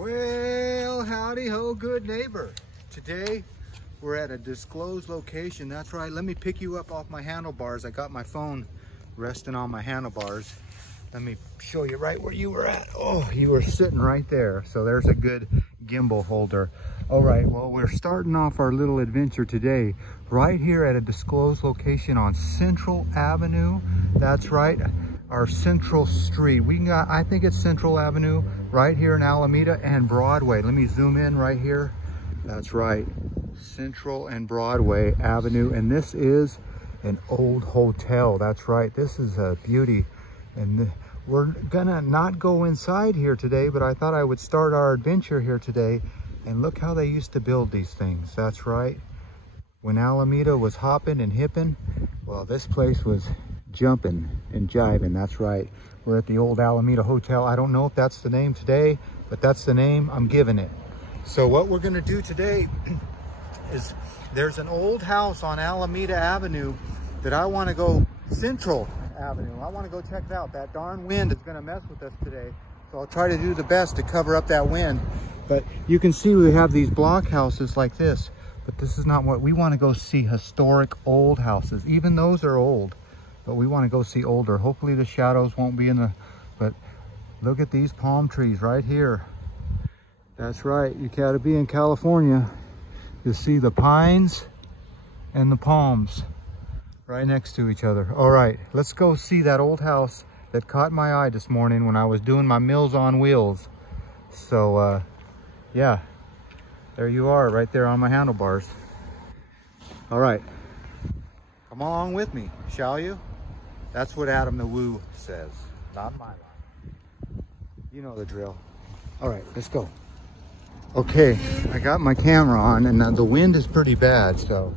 Well, howdy ho, good neighbor. Today we're at a disclosed location. That's right. Let me pick you up off my handlebars. I got my phone resting on my handlebars. Let me show you right where you were at. Oh, you were sitting right there. So there's a good gimbal holder. All right, well, we're starting off our little adventure today right here at a disclosed location on Central Avenue. That's right, our Central Street. I think it's Central Avenue right here in Alameda and Broadway. Let me zoom in right here. That's right, Central and Broadway Avenue. And this is an old hotel. That's right, this is a beauty. And we're gonna not go inside here today, but I thought I would start our adventure here today. And look how they used to build these things. That's right. When Alameda was hopping and hipping, well, this place was jumping and jiving. That's right. We're at the old Alameda Hotel. I don't know if that's the name today, but that's the name I'm giving it. So what we're gonna do today is there's an old house on Alameda Avenue that I wanna go Central Avenue. I wanna go check it out. That darn wind is gonna mess with us today. So I'll try to do the best to cover up that wind. But you can see we have these block houses like this, but this is not what we want to go see. Historic old houses. Even those are old, but we want to go see older. Hopefully the shadows won't be in the, but look at these palm trees right here. That's right. You gotta be in California to see the pines and the palms right next to each other. All right, let's go see that old house that caught my eye this morning when I was doing my Meals on Wheels. So, yeah, there you are right there on my handlebars. All right, come along with me, shall you? That's what Adam the Woo says, not my line. You know the drill. All right, let's go. Okay, I got my camera on and the wind is pretty bad, so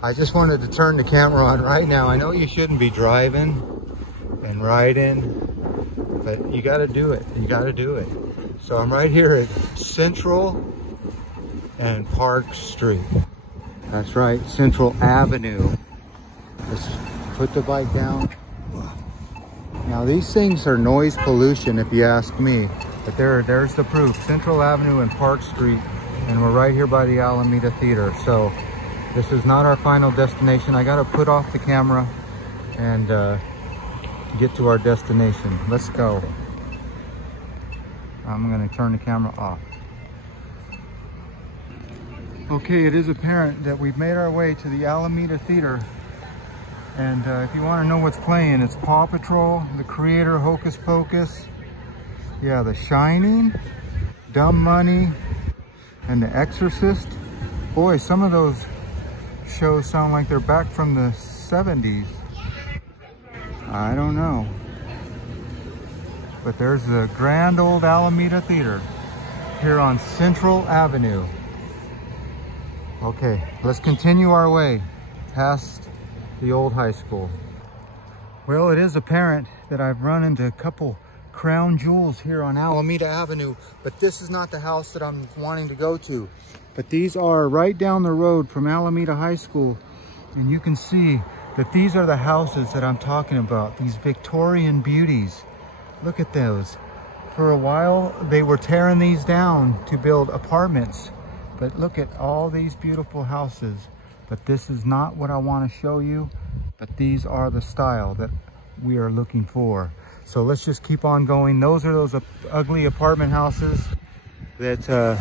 I just wanted to turn the camera on right now. I know you shouldn't be driving and riding, but you gotta do it. You gotta do it. So I'm right here at Central and Park Street. That's right, Central Avenue. Let's put the bike down. Now these things are noise pollution if you ask me, but there's the proof. Central Avenue and Park Street, and we're right here by the Alameda Theater. So this is not our final destination. I gotta put off the camera and get to our destination. Let's go. I'm going to turn the camera off. Okay, it is apparent that we've made our way to the Alameda Theater. And if you want to know what's playing, it's Paw Patrol, The Creator, Hocus Pocus, yeah, The Shining, Dumb Money, and The Exorcist. Boy, some of those shows sound like they're back from the 70s. I don't know. But there's the grand old Alameda Theater here on Central Avenue. Okay, let's continue our way past the old high school. Well, it is apparent that I've run into a couple crown jewels here on Alameda Avenue, but this is not the house that I'm wanting to go to. But these are right down the road from Alameda High School, and you can see that these are the houses that I'm talking about, these Victorian beauties. Look at those. For a while, they were tearing these down to build apartments. But look at all these beautiful houses. But this is not what I want to show you. But these are the style that we are looking for. So let's just keep on going. Those are those ugly apartment houses that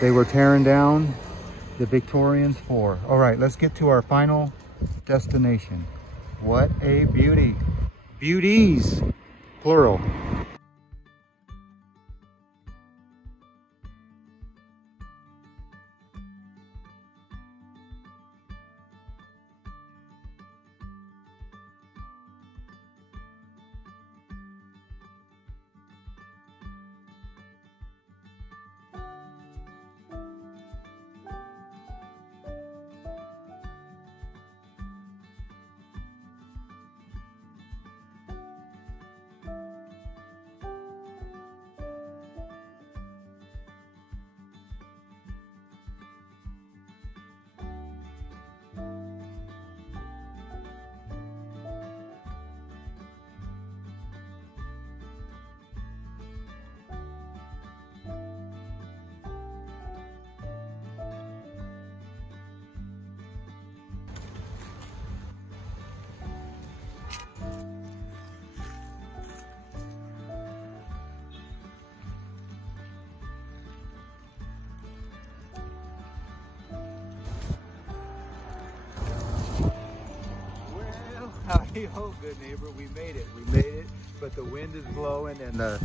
they were tearing down the Victorians for. All right, let's get to our final destination. What a beauty. Beauties. Plural. Oh, good neighbor, we made it. We made it, but the wind is blowing and the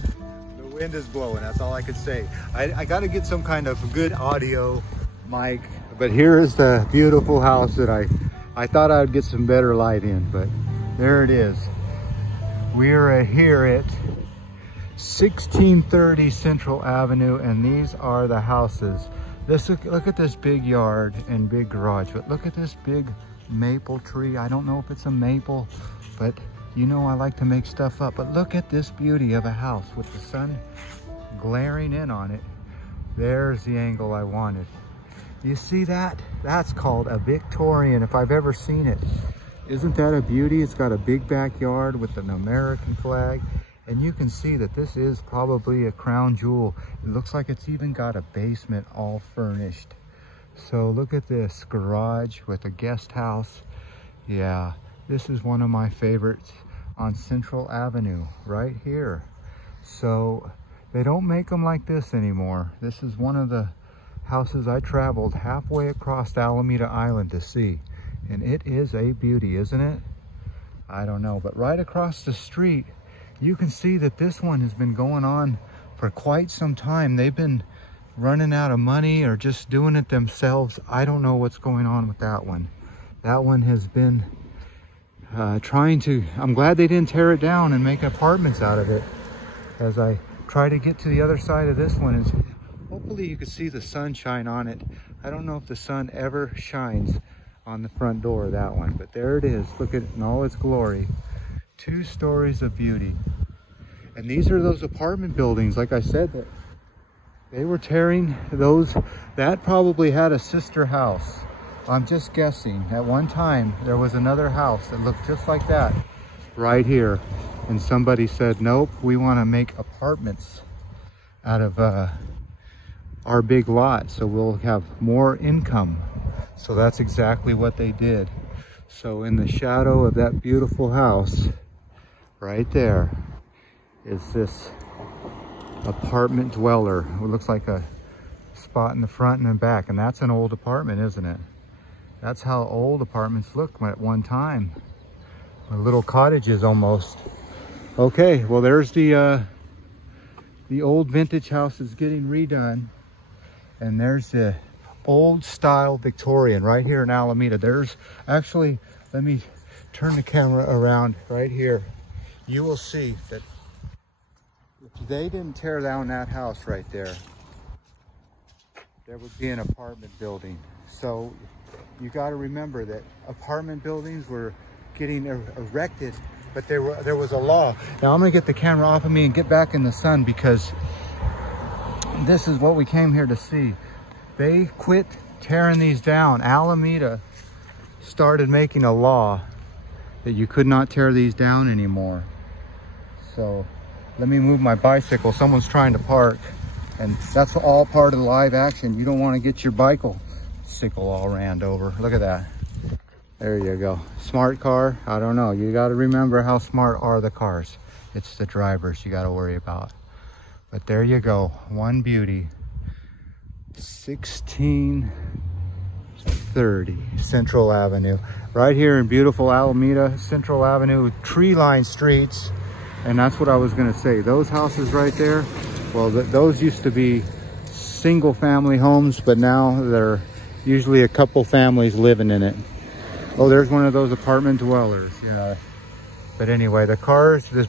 wind is blowing. That's all I could say. I got to get some kind of good audio mic, but here is the beautiful house that I thought I would get some better light in, but there it is. We are here at 1630 Central Avenue, and these are the houses. Look at this big yard and big garage, but look at this big maple tree. I don't know if it's a maple, but you know I like to make stuff up. But look at this beauty of a house with the sun glaring in on it. There's the angle I wanted. You see that? That's called a Victorian, if I've ever seen it. Isn't that a beauty? It's got a big backyard with an American flag. And you can see that this is probably a crown jewel. It looks like it's even got a basement all furnished. So look at this garage with a guest house. Yeah, this is one of my favorites on Central Avenue right here. So they don't make them like this anymore. This is one of the houses I traveled halfway across Alameda Island to see. And it is a beauty, isn't it? I don't know, but right across the street, you can see that this one has been going on for quite some time. They've been running out of money or just doing it themselves. I don't know what's going on with that one. That one has been trying to, I'm glad they didn't tear it down and make apartments out of it. As I try to get to the other side of this one, is hopefully you can see the sunshine on it. I don't know if the sun ever shines on the front door of that one, but there it is. Look at it in all its glory. 2 stories of beauty. And these are those apartment buildings, like I said, that they were tearing those. That probably had a sister house. I'm just guessing. At one time, there was another house that looked just like that right here. And somebody said, nope, we want to make apartments out of our big lot, so we'll have more income. So that's exactly what they did. So in the shadow of that beautiful house, right there, is this apartment dweller. It looks like a spot in the front and the back, and that's an old apartment, isn't it? That's how old apartments looked at one time. Little cottages almost. Okay, well there's the old vintage house is getting redone, and there's the old style Victorian right here in Alameda. There's actually, let me turn the camera around right here. You will see that if they didn't tear down that house right there, there would be an apartment building. So you got to remember that apartment buildings were getting erected, but there was a law. Now I'm gonna get the camera off of me and get back in the sun, because this is what we came here to see. They quit tearing these down. Alameda started making a law that you could not tear these down anymore. So let me move my bicycle. Someone's trying to park, and that's all part of the live action. You don't want to get your bicycle all ran over. Look at that. There you go. Smart car. I don't know. You got to remember how smart are the cars. It's the drivers you got to worry about. But there you go. One beauty. 1630 Central Avenue. Right here in beautiful Alameda Central Avenue, tree-lined streets. And that's what I was going to say. Those houses right there, well, those used to be single family homes, but now they're usually a couple families living in it. Oh, there's one of those apartment dwellers, yeah. But anyway, the cars, this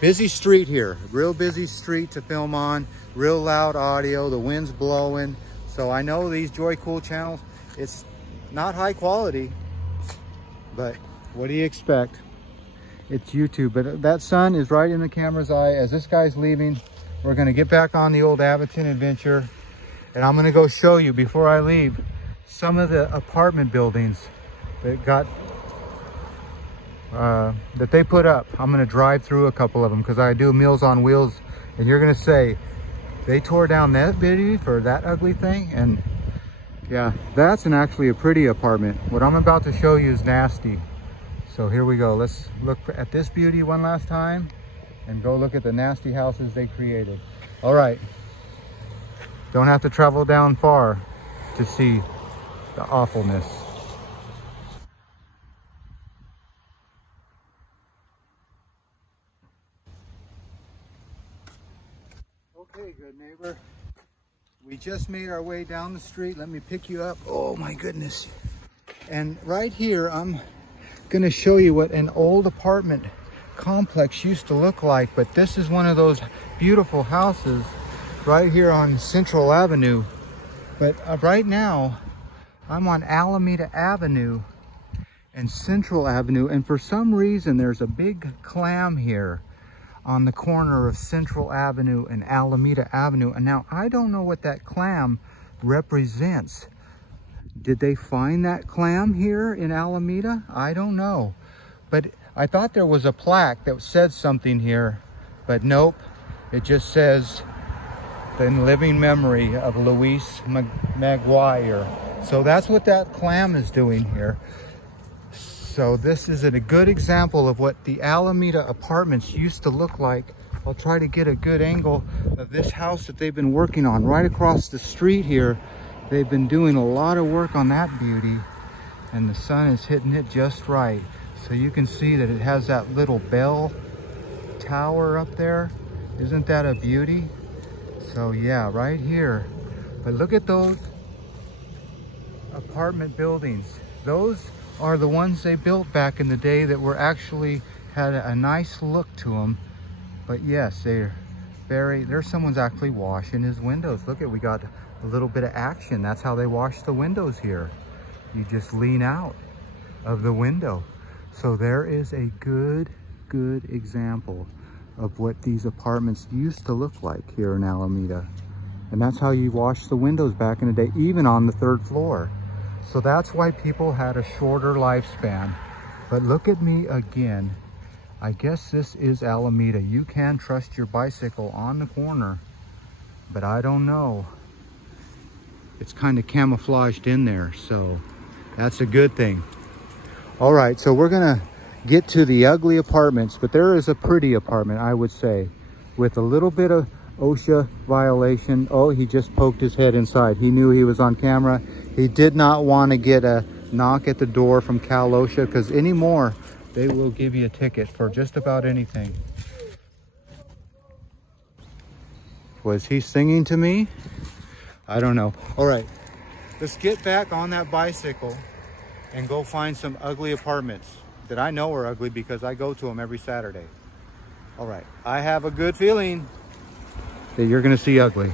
busy street here, real busy street to film on, real loud audio, the wind's blowing. So I know these Joy Cool channels, it's not high quality, but what do you expect? It's YouTube. But that sun is right in the camera's eye. As this guy's leaving, we're gonna get back on the old Aventon adventure, and I'm gonna go show you, before I leave, some of the apartment buildings that got that they put up. I'm gonna drive through a couple of them because I do Meals on Wheels, and you're gonna say they tore down that beauty for that ugly thing. And yeah, that's actually a pretty apartment. What I'm about to show you is nasty. So here we go. Let's look at this beauty one last time and go look at the nasty houses they created. All right, don't have to travel down far to see the awfulness. We just made our way down the street. Let me pick you up. Oh my goodness. And right here, I'm gonna show you what an old apartment complex used to look like, but this is one of those beautiful houses right here on Central Avenue. But right now, I'm on Alameda Avenue and Central Avenue, and for some reason, there's a big clam here on the corner of Central Avenue and Alameda Avenue. And now I don't know what that clam represents. Did they find that clam here in Alameda? I don't know. But I thought there was a plaque that said something here, but nope. It just says the living memory of Luis Maguire. So that's what that clam is doing here. So this is a good example of what the Alameda apartments used to look like. I'll try to get a good angle of this house that they've been working on right across the street here. They've been doing a lot of work on that beauty, and the sun is hitting it just right. So you can see that it has that little bell tower up there. Isn't that a beauty? So yeah, right here. But look at those apartment buildings. Those are the ones they built back in the day that were actually had a nice look to them. But yes, there's someone's actually washing his windows. Look at, we got a little bit of action. That's how they wash the windows here. You just lean out of the window. So there is a good example of what these apartments used to look like here in Alameda. And that's how you wash the windows back in the day, even on the 3rd floor. So that's why people had a shorter lifespan. But look at me again. I guess this is Alameda. You can trust your bicycle on the corner, but I don't know. It's kind of camouflaged in there, so that's a good thing. All right, so we're gonna get to the ugly apartments, but there is a pretty apartment, I would say, with a little bit of OSHA violation. Oh, he just poked his head inside. He knew he was on camera. He did not want to get a knock at the door from Cal OSHA, because anymore, they will give you a ticket for just about anything. Was he singing to me? I don't know. All right, let's get back on that bicycle and go find some ugly apartments that I know are ugly because I go to them every Saturday. All right, I have a good feeling that you're gonna see ugly.